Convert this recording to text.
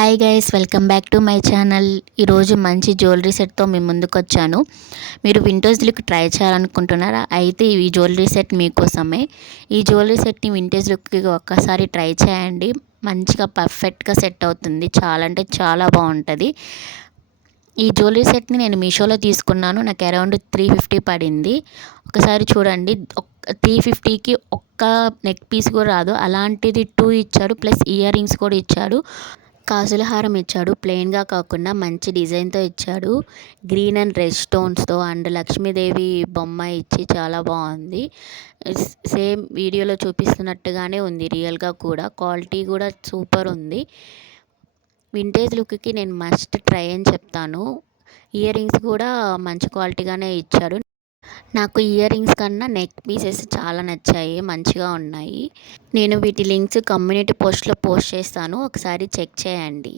Hi guys, welcome back to my channel. ఈరోజు మంచి jewellery సెట్తో మీ ముందుకు వచ్చాను. మీరు వింటేజ్ లుక్ ట్రై చేయాలనుకుంటున్నారా? అయితే ఈ జ్యువెలరీ సెట్ మీకోసమే. ఈ జ్యువెలరీ సెట్ని వింటేజ్ లుక్కి ఒక్కసారి ట్రై చేయండి. మంచిగా పర్ఫెక్ట్గా సెట్ అవుతుంది. చాలా అంటే చాలా బాగుంటుంది. ఈ జ్యువెలరీ సెట్ని నేను మీషోలో తీసుకున్నాను. నాకు అరౌండ్ 350 పడింది. ఒకసారి చూడండి, 350కి ఒక్క నెక్ పీస్ కూడా రాదు. అలాంటిది 2 ఇచ్చాడు, ప్లస్ ఇయర్ రింగ్స్ కూడా ఇచ్చాడు. కాసుల హారం ఇచ్చాడు, ప్లెయిన్గా కాకుండా మంచి డిజైన్తో ఇచ్చాడు. గ్రీన్ అండ్ రెడ్ స్టోన్స్తో అండ్ లక్ష్మీదేవి బొమ్మ ఇచ్చి చాలా బాగుంది. సేమ్ వీడియోలో చూపిస్తున్నట్టుగానే ఉంది, రియల్గా కూడా క్వాలిటీ కూడా సూపర్ ఉంది. వింటేజ్ లుక్కి నేను మస్ట్ ట్రై అని చెప్తాను. ఇయర్ రింగ్స్ కూడా మంచి క్వాలిటీగానే ఇచ్చాడు. నాకు ఇయర్ రింగ్స్ కన్నా నెక్ పీసెస్ చాలా నచ్చాయి, మంచిగా ఉన్నాయి. నేను వీటి లింక్స్ కమ్యూనిటీ పోస్ట్లో పోస్ట్ చేస్తాను, ఒకసారి చెక్ చేయండి.